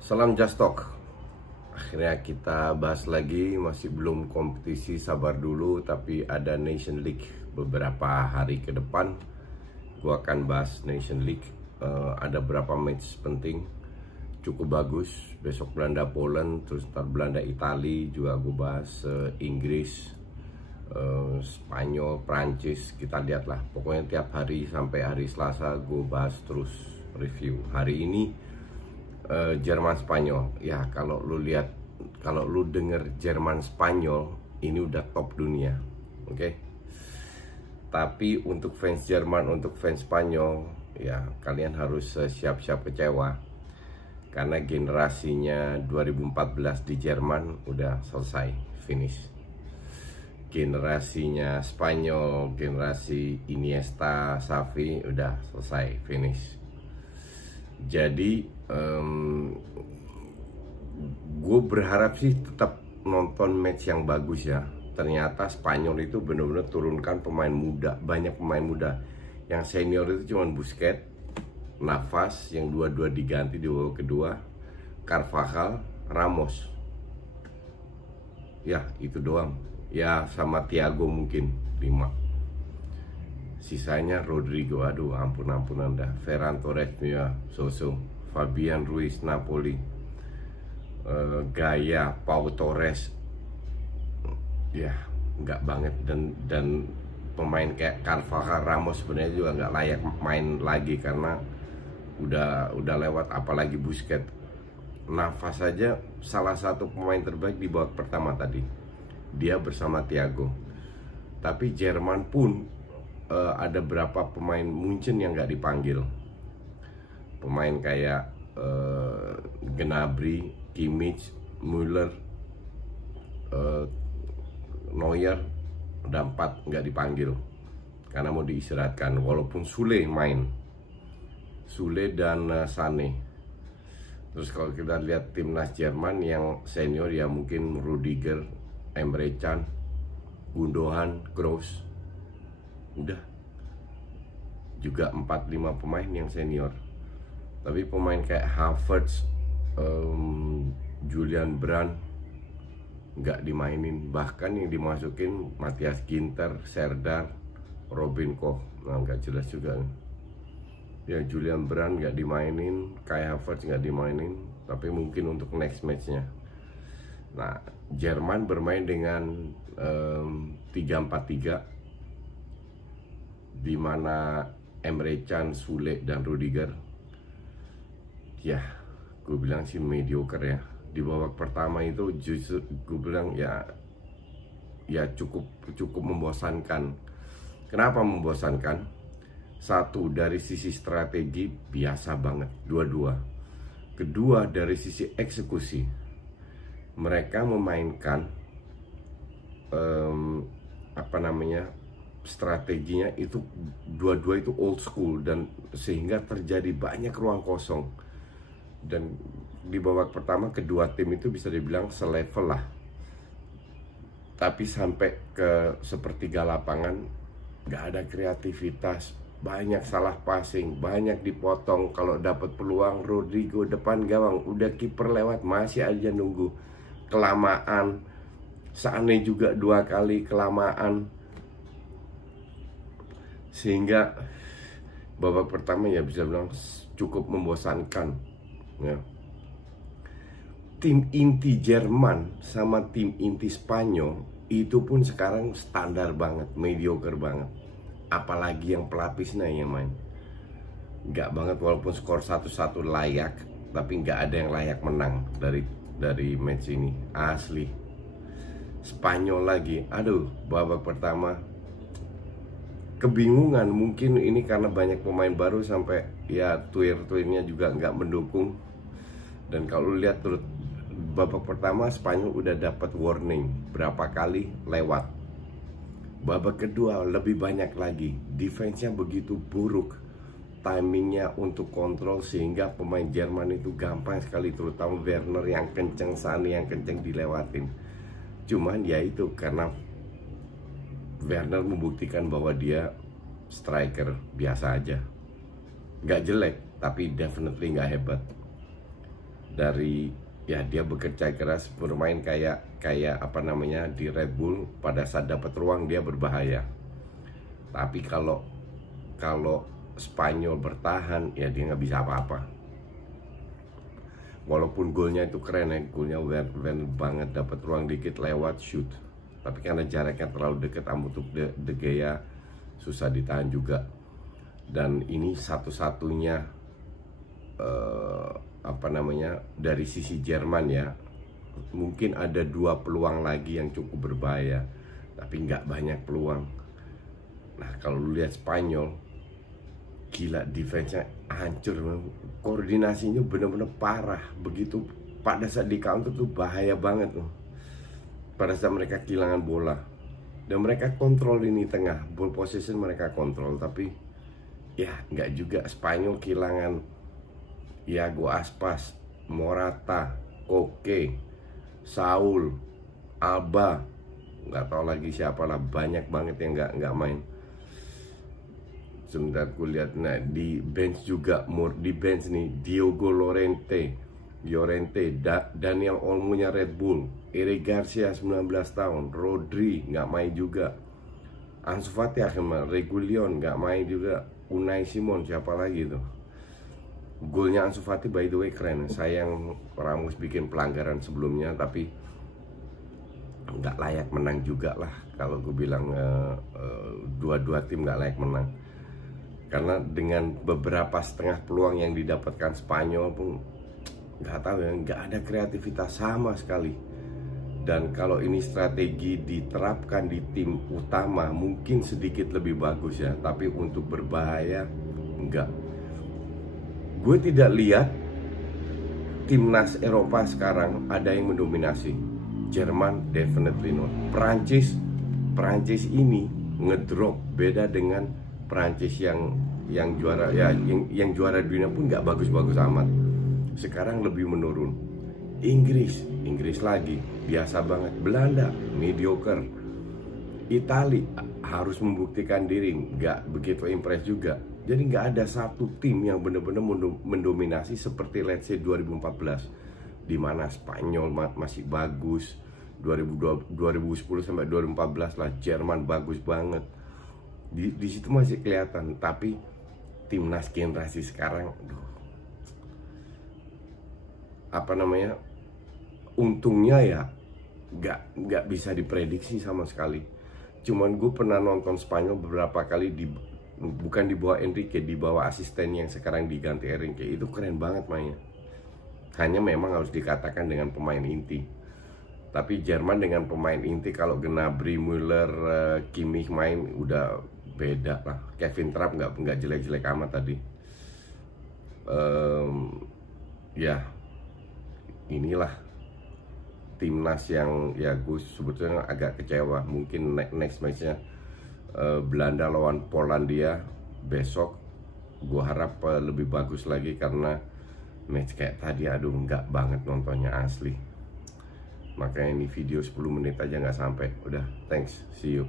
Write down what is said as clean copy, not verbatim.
Salam Just Talk. Akhirnya kita bahas lagi, masih belum kompetisi, sabar dulu, tapi ada Nation League beberapa hari ke depan. Gua akan bahas Nation League. Ada beberapa match penting, cukup bagus. Besok Belanda Poland, terus ntar Belanda Itali juga gue bahas, Inggris, Spanyol, Prancis, kita lihatlah. Pokoknya tiap hari sampai hari Selasa gue bahas terus review. Hari ini Jerman Spanyol. Ya, kalau lu denger Jerman Spanyol, ini udah top dunia. Oke. Tapi untuk fans Jerman, untuk fans Spanyol, ya kalian harus siap-siap kecewa. Karena generasinya 2014 di Jerman udah selesai, finish. Generasinya Spanyol, generasi Iniesta, Xavi udah selesai, finish. Jadi gue berharap sih tetap nonton match yang bagus ya. Ternyata Spanyol itu benar-benar turunkan pemain muda, banyak pemain muda. Yang senior itu cuma Busquets, Navas yang dua-dua diganti di babak kedua, Carvajal, Ramos. Ya itu doang. Ya sama Thiago mungkin 5. Sisanya Rodrigo, aduh ampun-ampunan dah. Ferran Torres ya, so-so. Fabian Ruiz Napoli, Gaya, Pau Torres, ya nggak banget. Dan pemain kayak Carvajal, Ramos sebenarnya juga nggak layak main lagi karena udah lewat. Apalagi Busquets. Navas saja salah satu pemain terbaik di babak pertama tadi, dia bersama Thiago. Tapi Jerman pun ada berapa pemain Munchen yang nggak dipanggil. Pemain kayak Gnabry, Kimmich, Müller, Neuer, udah 4 nggak dipanggil karena mau diistirahatkan. Walaupun Sule main, Sule dan Sané. Terus kalau kita lihat timnas Jerman yang senior ya mungkin Rudiger, Emre Can, Gundogan, Kroos. Udah juga 4-5 pemain yang senior. Tapi pemain kayak Havertz, Julian Brandt nggak dimainin. Bahkan yang dimasukin Matthias Ginter, Serdar, Robin Koch. Nah nggak jelas juga. Ya Julian Brandt nggak dimainin, Kai Havertz nggak dimainin. Tapi mungkin untuk next matchnya. Nah Jerman bermain dengan 3-4-3, di mana Emre Can, Sule dan Rudiger, ya gue bilang sih mediocre ya. Di babak pertama itu justru gue bilang ya cukup membosankan. Kenapa membosankan? Satu, dari sisi strategi biasa banget, dua-dua. Kedua, dari sisi eksekusi, mereka memainkan strateginya itu dua-dua itu old school, dan sehingga terjadi banyak ruang kosong. Dan di babak pertama kedua tim itu bisa dibilang selevel lah, tapi sampai ke sepertiga lapangan nggak ada kreativitas, banyak salah passing, banyak dipotong. Kalau dapat peluang Rodrigo depan gawang, udah kiper lewat masih aja nunggu, kelamaan. Sané juga 2 kali kelamaan, sehingga babak pertama ya bisa bilang cukup membosankan ya. Tim inti Jerman sama tim inti Spanyol itu pun sekarang standar banget, mediocre banget. Apalagi yang pelapisnya yang main nggak banget. Walaupun skor 1-1 layak, tapi nggak ada yang layak menang dari match ini, asli. Spanyol lagi, aduh babak pertama kebingungan. Mungkin ini karena banyak pemain baru sampai ya tuir-tuirnya juga nggak mendukung. Dan kalau lihat turut babak pertama Spanyol udah dapat warning berapa kali lewat. Babak kedua lebih banyak lagi, defense-nya begitu buruk, timingnya untuk kontrol, sehingga pemain Jerman itu gampang sekali, terutama Werner yang kenceng, Sané yang kenceng dilewatin. Cuman ya itu karena Werner membuktikan bahwa dia striker biasa aja, nggak jelek tapi definitely nggak hebat. dari ya dia bekerja keras, bermain kayak apa namanya di Red Bull. Pada saat dapat ruang dia berbahaya. Tapi kalau Spanyol bertahan ya dia nggak bisa apa-apa. Walaupun golnya itu keren ya, golnya well banget, dapat ruang dikit lewat shoot. Tapi karena jaraknya terlalu dekat, untuk De Gea susah ditahan juga. Dan ini satu-satunya apa namanya dari sisi Jerman ya. Mungkin ada 2 peluang lagi yang cukup berbahaya, tapi nggak banyak peluang. Nah kalau lu lihat Spanyol, gila, defense-nya hancur, koordinasinya bener-bener parah. Begitu pada saat di counter tuh bahaya banget loh. Pada saat mereka kehilangan bola, dan mereka kontrol ini tengah, ball possession mereka kontrol, tapi ya nggak juga. Spanyol kehilangan Iago Aspas, Morata, Koke, Saul, Alba, nggak tahu lagi siapa lah, banyak banget yang nggak main. Sebentar aku lihat, nah di bench juga, di bench nih Diogo Llorente, Daniel Olmonya Red Bull, Eric Garcia 19 tahun, Rodri nggak main juga, Ansu Fati akhirnya, Reguilon nggak main juga, Unai Simon, siapa lagi tuh. Golnya Ansu Fati by the way keren. Sayang Ramos bikin pelanggaran sebelumnya, tapi nggak layak menang juga lah. Kalau gue bilang dua-dua tim nggak layak menang, karena dengan beberapa setengah peluang yang didapatkan Spanyol pun nggak tahu ya, nggak ada kreativitas sama sekali. Dan kalau ini strategi diterapkan di tim utama mungkin sedikit lebih bagus ya, tapi untuk berbahaya enggak. Gue tidak lihat timnas Eropa sekarang ada yang mendominasi. Jerman definitely not. Perancis ini ngedrop, beda dengan Perancis yang juara ya, yang juara dunia pun nggak bagus-bagus amat. Sekarang lebih menurun. Inggris lagi biasa banget. Belanda mediocre. Itali harus membuktikan diri, nggak begitu impress juga. Jadi nggak ada satu tim yang benar-benar mendominasi seperti let's say 2014, di mana Spanyol masih bagus, 2010 sampai 2014 lah Jerman bagus banget. Di situ masih kelihatan, tapi timnas generasi sekarang, apa namanya, untungnya ya nggak bisa diprediksi sama sekali. Cuman gue pernah nonton Spanyol beberapa kali bukan di bawah Enrique, di bawah asisten yang sekarang diganti Enrique. Itu keren banget mainnya. Hanya memang harus dikatakan dengan pemain inti. Tapi Jerman dengan pemain inti, kalau Gnabry, Müller, Kimmich main udah beda lah. Kevin Trapp nggak jelek-jelek amat tadi. Ya inilah timnas yang ya gue sebetulnya agak kecewa. Mungkin next matchnya Belanda lawan Polandia besok, gue harap lebih bagus lagi, karena match kayak tadi aduh nggak banget nontonnya asli. Makanya ini video 10 menit aja nggak sampai. Udah, thanks, see you.